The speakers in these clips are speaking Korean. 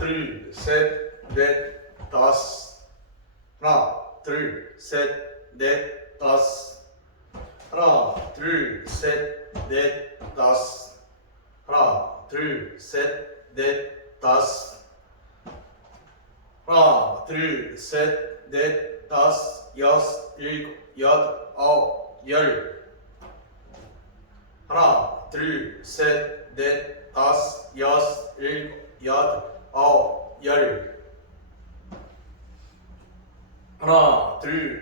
둘, 셋, 넷, 다섯. 하나, 둘, 셋, 넷, 다섯. 하나, 둘, 셋, 넷, 다섯. 하나, 둘, 셋, 넷, 다섯. 하나, 둘, 셋, 넷, 다섯, 여섯, 일곱, 여덟, 아홉, 열. 하나, 둘, 셋, 넷, 다섯, 여섯, 일곱, 여덟, 아홉, 열. 하나, 둘,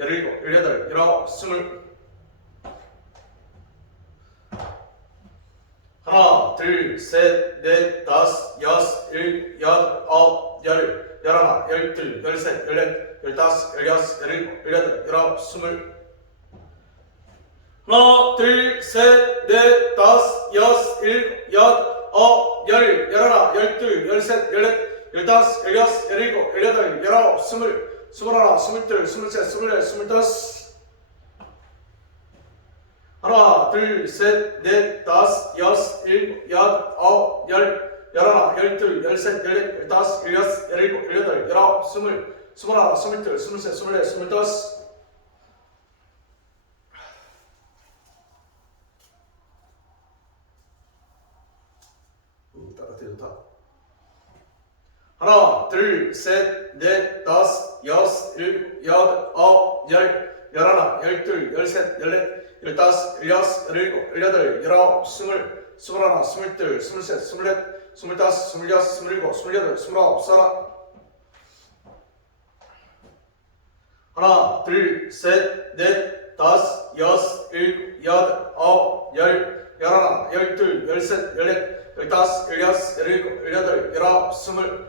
열일곱, 열여덟, 열아홉, 스물. 하나, 둘, 셋, 넷, 다섯, 여섯, 일곱, 여덟, 아홉, 열, 열하나, 열둘, 열셋, 열넷, 열다섯, 열여섯, 열일곱, 열여덟, 열아홉, 스물. 하나, 둘, 셋, 넷, 다섯, 여섯, 일곱, 여덟, 열, 열하나, 열둘, 열셋, 열넷, 열다섯, 열여섯, 열일곱, 열여덟, 열아홉, 스물, 스물하나, 스물둘, 스물셋, 스물넷, 스물다섯. 하나, 둘, 셋, 넷, 다섯, 여섯, 일곱, 여덟, 아홉, 열, 열하나, 열둘, 열셋, 열넷, 열다섯, 열여섯, 열일곱, 열여덟, 열아홉, 스물, 스물하나, 스물둘, 스물셋, 스물넷, 스물다섯. 하나, 둘, 셋, 넷, 다섯, 여섯, 일곱, 여덟, 아홉, 열, 열하나, 열둘, 열셋, 열넷, 열다섯, 열여섯, 열일곱, 열여덟, 열아홉, 스물, 스물하나, 스물둘, 스물셋, 스물넷, 스물다섯, 스물여섯, 스물일곱, 스물여덟, 스물아홉, 서른. 하나, 둘, 셋, 넷, 다섯, 여섯, 일곱, 여덟, 아홉, 열, 열하나, 열둘, 열셋, 열넷, 열다섯, 열여섯, 열일곱, 열여덟, 열아홉, 스물,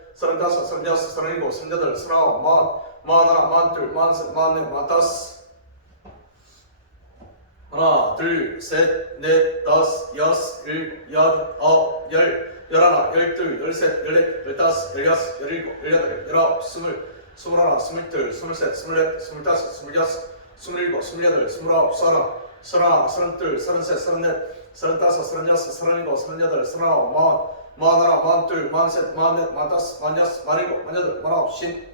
서른다섯, 서른여섯, 서른일곱, 서른여덟, 서른아홉, 마흔, 만하나 만둘 만셋 만넷 만다섯. 하나 둘 셋 넷 다섯 여섯 일 여덟 아홉 열 열하나 열둘 열셋 열넷 열다섯 열여섯 열일곱 열여덟 열아홉 스물 스물하나 스물둘 스물셋 스물넷 스물다섯 스물여섯 스물일곱 스물여덟 스물아홉 서른 서른하나 서른둘 서른셋 서른넷 서른다섯 서른여섯 서른일곱 서른여덟 서른아홉 마흔 마흔하나 마흔둘 마흔셋 마흔넷 마흔다섯 마흔여섯 마흔일곱 마흔여덟 마흔아홉 쉰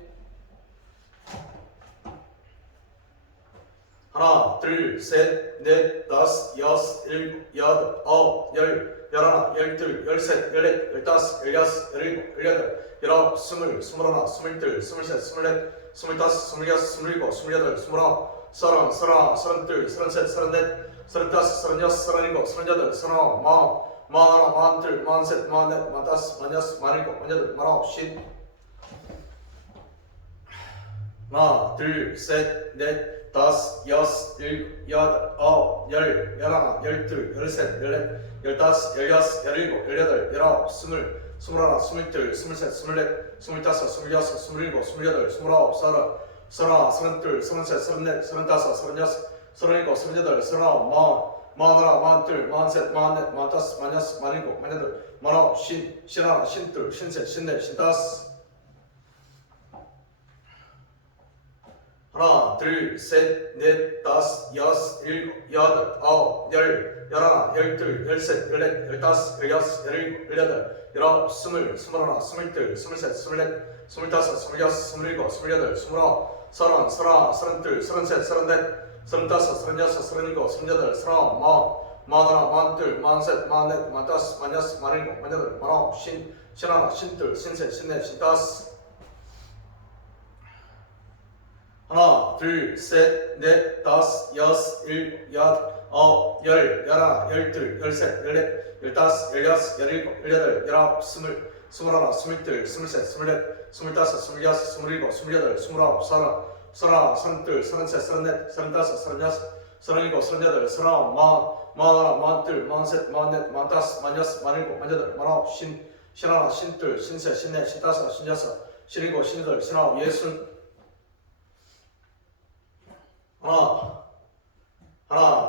하나, 둘, 셋, 넷, 다섯, 여섯, 일곱, 여덟, 아홉, 열, 열하나, 열둘, 열셋, 열넷, 열다섯, 열여섯, 열일곱, 열여덟, 열아홉, 스물, 스물하나, 스물둘, 스물셋, 스물넷, 스물다섯, 스물여섯, 스물일곱, 스물여덟, 스물아홉, 서른, 서른하나, 서른둘, 서른셋, 서른넷, 서른다섯, 서른여섯, 서른일곱, 서른여덟, 서른아홉, 마흔, 마흔하나, 마흔둘, 마흔셋, 마흔넷, 마흔다섯, 마흔여섯, 마흔일곱, 마흔여덟, 마흔아홉, 쉰 하나, 둘, 셋, 넷, 다섯, 여섯, 일곱, 여덟, 아홉, 열, 열하나, 열둘, 열셋, 열넷, 열다섯, 열여섯, 열일곱, 열여덟, 열아홉, 스물, 스물하나, 스물둘, 스물셋, 스물넷, 스물다섯, 스물여섯, 스물일곱, 스물여덟, 스물아홉, 서른, 서른하나, 서른둘, 서른셋, 서른넷, 서른다섯, 서른여섯, 서른일곱, 서른여덟, 서른아홉, 마흔, 마흔하나, 마흔둘, 마흔셋, 마흔넷, 마흔다섯, 마흔여섯, 마흔일곱, 마흔여덟, 마흔아홉, 쉰, 쉰하나, 쉰둘, 쉰셋, 쉰넷, 쉰다섯, 하나, 둘, 셋, 넷, 다섯, 여섯, 일곱, 여덟, 아홉, 열, 열하나, 열둘, 열셋, 열넷, 열다섯, 열여섯, 열일곱, 열여덟, 열아홉, 스물, 스물하나, 스물둘, 스물셋, 스물넷, 스물다섯, 스물여섯, 스물일곱, 스물여덟, 스물아홉, 서른, 서른하나, 서른둘, 서른셋, 서른넷, 서른다섯, 서른여섯, 서른일곱, 서른여덟, 서른아홉, 마흔, 마흔하나, 마흔둘, 마흔셋, 마흔넷, 마흔다섯, 마흔여섯, 마흔일곱, 마흔여덟, 마흔아홉, 쉰, 쉰하나, 쉰둘, 쉰셋, 쉰넷, 쉰다섯, 하나, 둘, 셋, 넷, 다섯, 여섯, 일곱, 여덟, 아홉, 열, 열하나, 열둘, 열셋, 열넷, 열다섯, 열여섯, 열일곱, 열여덟, 열아홉, 스물, 스물하나, 스물둘, 스물셋, 스물넷, 스물다섯, 스물여섯, 스물일곱, 스물여덟, 스물아홉, 서른, 서른하나, 서른둘, 서른셋, 서른넷, 서른다섯, 서른여섯, 서른일곱, 서른여덟, 서른아홉, 마흔, 마흔하나, 마흔둘, 마흔셋, 마흔넷, 마흔다섯, 마흔여섯, 마흔일곱, 마흔여덟, 마흔아홉, 쉰, 쉰하나, 쉰둘, 쉰셋, 쉰넷, 쉰다섯, 쉰여섯, 쉰일곱, 쉰여덟, 쉰아홉, 예순, 하나, 하나,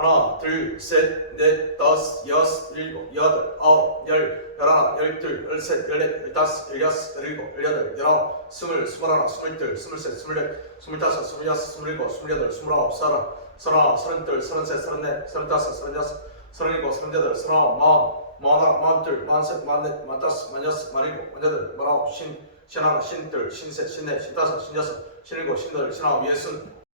하나, 둘, 셋, 넷, 다섯, 여섯, 일곱, 여덟, 아홉, 열, 열하나, 열둘, 열셋, 열넷, 열다섯, 열여섯, 열일곱, 열여덟, 열아홉, 스물, 스물하나, 스물둘, 스물셋, 스물넷, 스물다섯, 스물여섯, 스물일곱, 스물여덟, 스물아홉, 서른, 서른하나, 서른둘, 서른셋, 서른넷, 서른다섯, 서른여섯, 서른일곱, 서른여덟, 서른아홉, 마흔, 마흔하나, 마흔둘, 마흔셋, 마흔넷, 마흔다섯, 마흔여섯, 마흔일곱, 마흔여덟, 마흔아홉, 쉰, 쉰하나, 쉰둘, 쉰셋, 쉰넷, 쉰다섯, 쉰여섯, 쉰일곱, 쉰여덟, 쉰아홉, 예순,